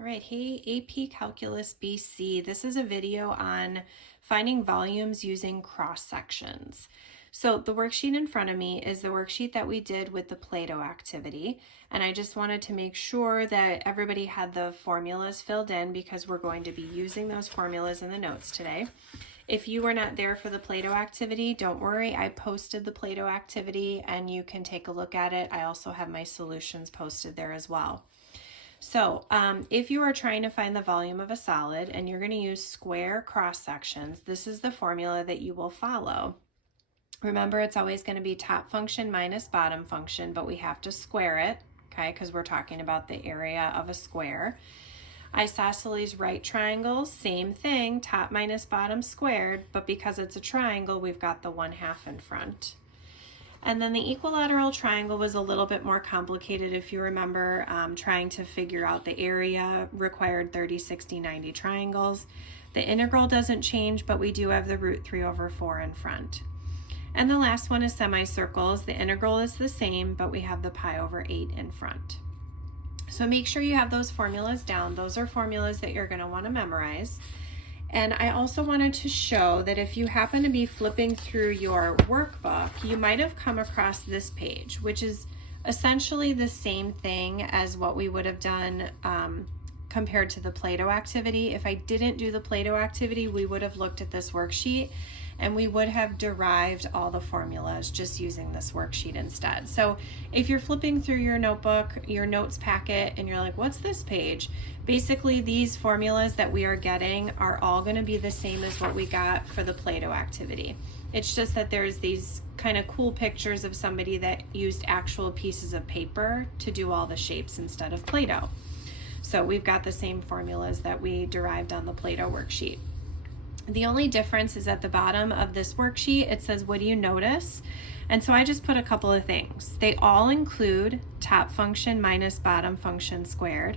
All right, hey AP Calculus BC. This is a video on finding volumes using cross sections. So the worksheet in front of me is the worksheet that we did with the Play-Doh activity. And I just wanted to make sure that everybody had the formulas filled in because we're going to be using those formulas in the notes today. If you were not there for the Play-Doh activity, don't worry. I posted the Play-Doh activity and you can take a look at it. I also have my solutions posted there as well. So if you are trying to find the volume of a solid and you're going to use square cross sections, this is the formula that you will follow. Remember, it's always going to be top function minus bottom function, but we have to square it, okay, because we're talking about the area of a square. Isosceles right triangles, same thing, top minus bottom squared, but because it's a triangle, we've got the 1/2 in front. And then the equilateral triangle was a little bit more complicated. If you remember, trying to figure out the area required 30, 60, 90 triangles. The integral doesn't change, but we do have the √3/4 in front. And the last one is semicircles. The integral is the same, but we have the pi/8 in front. So make sure you have those formulas down. Those are formulas that you're going to want to memorize. And I also wanted to show that if you happen to be flipping through your workbook, you might have come across this page, which is essentially the same thing as what we would have done compared to the Play-Doh activity. If I didn't do the Play-Doh activity, we would have looked at this worksheet and we would have derived all the formulas just using this worksheet instead. So if you're flipping through your notebook, your notes packet, and you're like, what's this page? Basically, these formulas that we are getting are all going to be the same as what we got for the Play-Doh activity. It's just that there's these kind of cool pictures of somebody that used actual pieces of paper to do all the shapes instead of Play-Doh. So we've got the same formulas that we derived on the Play-Doh worksheet. The only difference is at the bottom of this worksheet, it says, what do you notice? And so I just put a couple of things. They all include top function minus bottom function squared.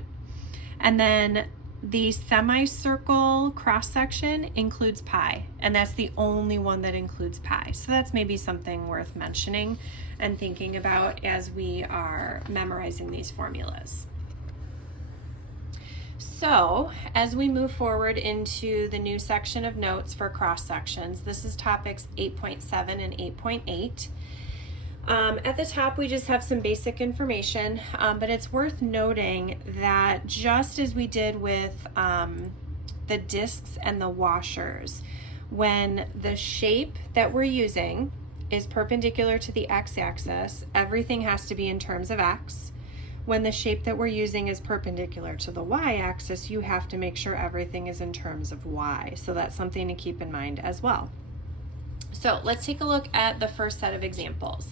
And then the semicircle cross section includes pi, and that's the only one that includes pi. So that's maybe something worth mentioning and thinking about as we are memorizing these formulas. So as we move forward into the new section of notes for cross sections, this is topics 8.7 and 8.8. At the top, we just have some basic information, but it's worth noting that just as we did with the discs and the washers, when the shape that we're using is perpendicular to the x-axis, everything has to be in terms of x. When the shape that we're using is perpendicular to the y-axis, you have to make sure everything is in terms of y. So that's something to keep in mind as well. So let's take a look at the first set of examples.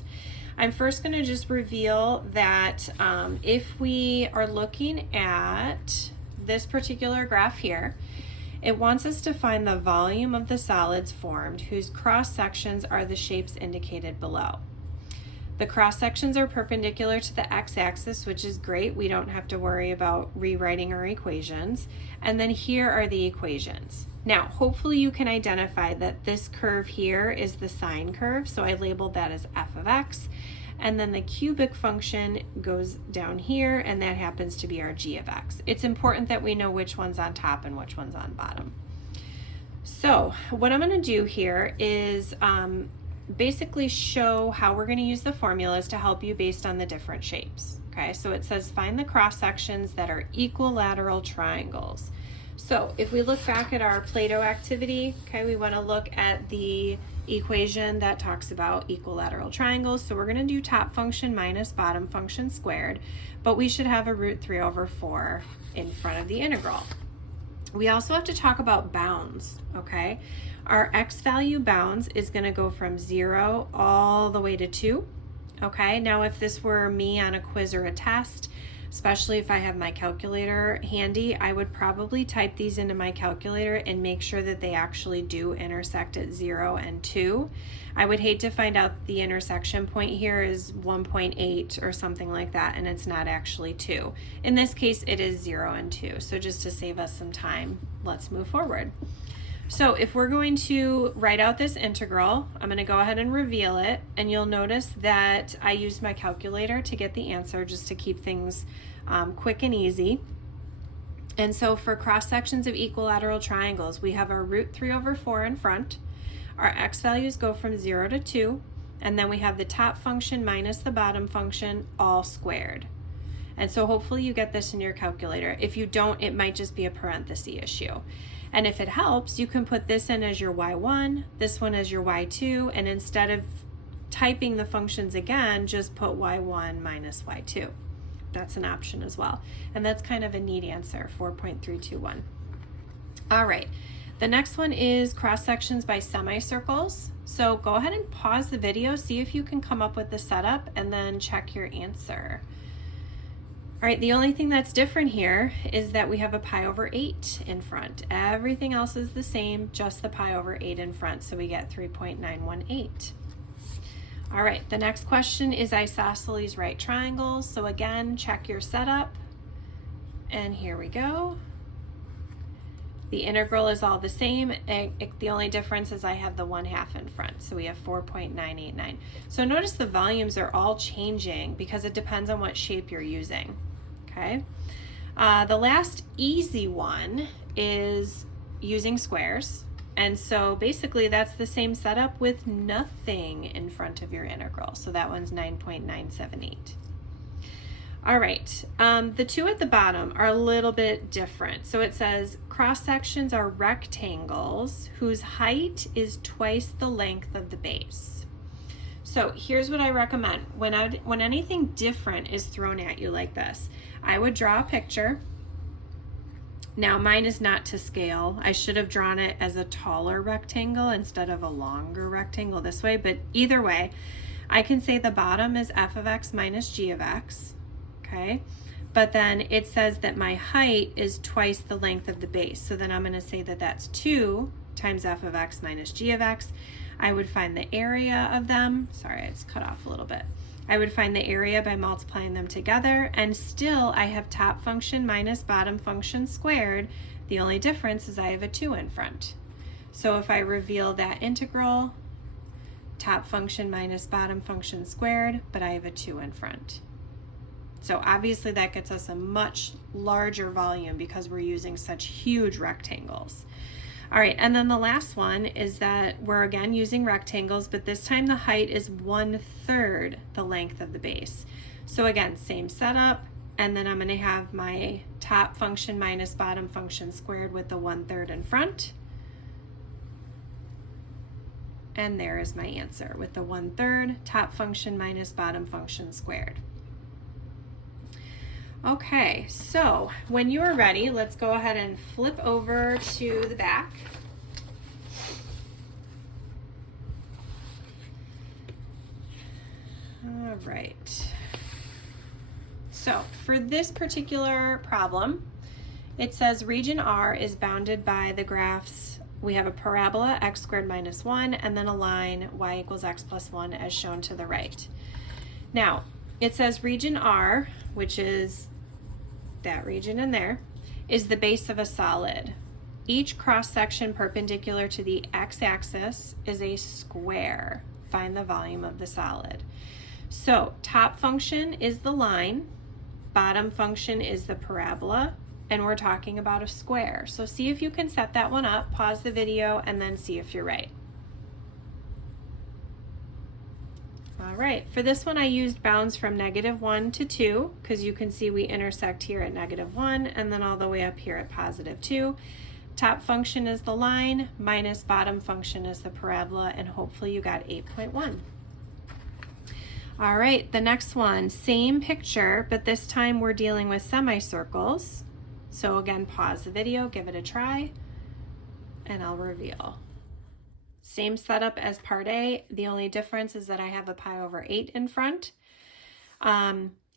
I'm first going to just reveal that if we are looking at this particular graph here, it wants us to find the volume of the solids formed whose cross sections are the shapes indicated below. The cross sections are perpendicular to the x-axis, which is great. We don't have to worry about rewriting our equations. And then here are the equations. Now, hopefully you can identify that this curve here is the sine curve, so I labeled that as f of x. And then the cubic function goes down here, and that happens to be our g of x. It's important that we know which one's on top and which one's on bottom. So what I'm going to do here is basically show how we're going to use the formulas to help you based on the different shapes. Okay, so it says find the cross sections that are equilateral triangles. So if we look back at our Play-Doh activity, okay, we want to look at the equation that talks about equilateral triangles. So we're going to do top function minus bottom function squared, but we should have a √3/4 in front of the integral. We also have to talk about bounds, okay? Our x value bounds is going to go from 0 all the way to 2, okay? Now, if this were me on a quiz or a test, especially if I have my calculator handy, I would probably type these into my calculator and make sure that they actually do intersect at 0 and 2. I would hate to find out the intersection point here is 1.8 or something like that, and it's not actually 2. In this case, it is 0 and 2. So just to save us some time, let's move forward. So if we're going to write out this integral, I'm going to go ahead and reveal it, and you'll notice that I used my calculator to get the answer just to keep things quick and easy. And so for cross sections of equilateral triangles, we have our root 3/4 in front. Our x values go from 0 to 2, and then we have the top function minus the bottom function all squared. And so hopefully you get this in your calculator. If you don't, it might just be a parenthesis issue. And if it helps, you can put this in as your y1, this one as your y2, and instead of typing the functions again, just put y1 minus y2. That's an option as well. And that's kind of a neat answer, 4.321. All right, the next one is cross sections by semicircles. So go ahead and pause the video, see if you can come up with the setup, and then check your answer. All right, the only thing that's different here is that we have a pi over 8 in front. Everything else is the same, just the pi over 8 in front, so we get 3.918. All right, the next question is isosceles right triangles. So again, check your setup, and here we go. The integral is all the same. The only difference is I have the 1/2 in front, so we have 4.989. So notice the volumes are all changing because it depends on what shape you're using, okay? The last easy one is using squares. And so basically that's the same setup with nothing in front of your integral. So that one's 9.978. All right, the two at the bottom are a little bit different. So it says cross sections are rectangles whose height is twice the length of the base. So here's what I recommend. When anything different is thrown at you like this, I would draw a picture. Now mine is not to scale. I should have drawn it as a taller rectangle instead of a longer rectangle this way, but either way, I can say the bottom is f of x minus g of x, okay? But then it says that my height is twice the length of the base. So then I'm gonna say that that's 2 times f of x minus g of x. I would find the area of them. Sorry, it's cut off a little bit. I would find the area by multiplying them together, and still I have top function minus bottom function squared. The only difference is I have a 2 in front. So if I reveal that integral, top function minus bottom function squared, but I have a 2 in front. So obviously that gets us a much larger volume because we're using such huge rectangles. All right, and then the last one is that we're again using rectangles, but this time the height is 1/3 the length of the base. So again, same setup, and then I'm gonna have my top function minus bottom function squared with the 1/3 in front. And there is my answer with the 1/3 top function minus bottom function squared. Okay, so when you are ready, let's go ahead and flip over to the back. All right. So for this particular problem, it says region R is bounded by the graphs. We have a parabola x squared minus 1 and then a line y equals x plus 1 as shown to the right. Now, it says region R, which is that region in there, is the base of a solid. Each cross section perpendicular to the x-axis is a square. Find the volume of the solid. So top function is the line, bottom function is the parabola, and we're talking about a square. So see if you can set that one up, pause the video, and then see if you're right. All right, for this one I used bounds from -1 to 2 because you can see we intersect here at -1 and then all the way up here at +2. Top function is the line, minus bottom function is the parabola, and hopefully you got 8.1. All right, the next one, same picture, but this time we're dealing with semicircles. So again, pause the video, give it a try, and I'll reveal. Same setup as part A. The only difference is that I have a pi over 8 in front.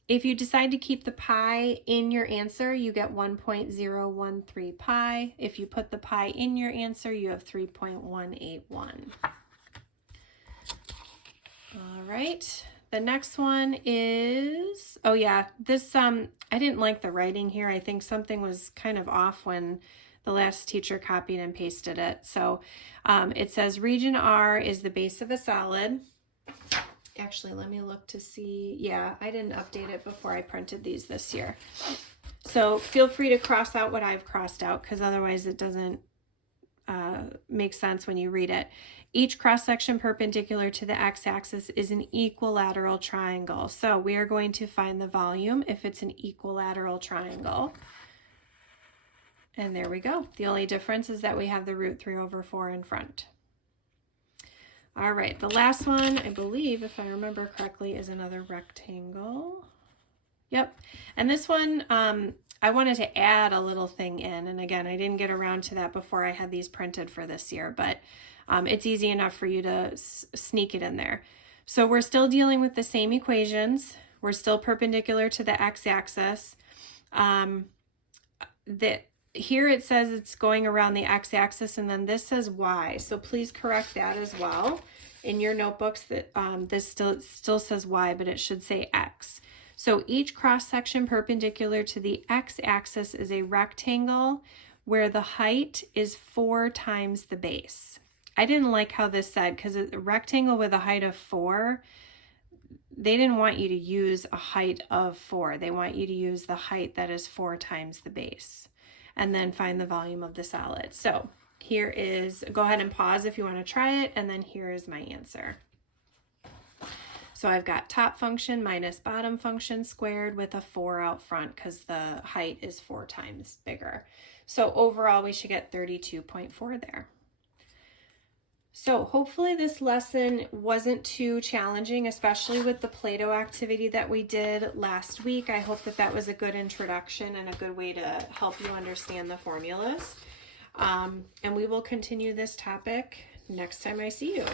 If you decide to keep the pi in your answer, you get 1.013 pi. If you put the pi in your answer, you have 3.181. All right, the next one is, oh yeah, this, I didn't like the writing here. I think something was kind of off when the last teacher copied and pasted it. So it says region R is the base of a solid. Actually, let me look to see. Yeah, I didn't update it before I printed these this year. So feel free to cross out what I've crossed out, because otherwise it doesn't make sense when you read it. Each cross-section perpendicular to the x-axis is an equilateral triangle. So we are going to find the volume if it's an equilateral triangle. And there we go. The only difference is that we have the root 3 over 4 in front. All right, the last one, I believe, if I remember correctly, is another rectangle. Yep, and this one, I wanted to add a little thing in, and again, I didn't get around to that before I had these printed for this year, but it's easy enough for you to sneak it in there. So we're still dealing with the same equations. We're still perpendicular to the x-axis. Here it says it's going around the x-axis, and then this says y. So please correct that as well in your notebooks. That this still says y, but it should say x. So each cross-section perpendicular to the x-axis is a rectangle where the height is 4 times the base. I didn't like how this said, because a rectangle with a height of 4, they didn't want you to use a height of 4. They want you to use the height that is 4 times the base, and then find the volume of the solid. So here is, go ahead and pause if you want to try it, and then here is my answer. So I've got top function minus bottom function squared with a 4 out front, because the height is 4 times bigger. So overall we should get 32.4 there. So hopefully this lesson wasn't too challenging, especially with the Play-Doh activity that we did last week. I hope that that was a good introduction and a good way to help you understand the formulas. And we will continue this topic next time I see you.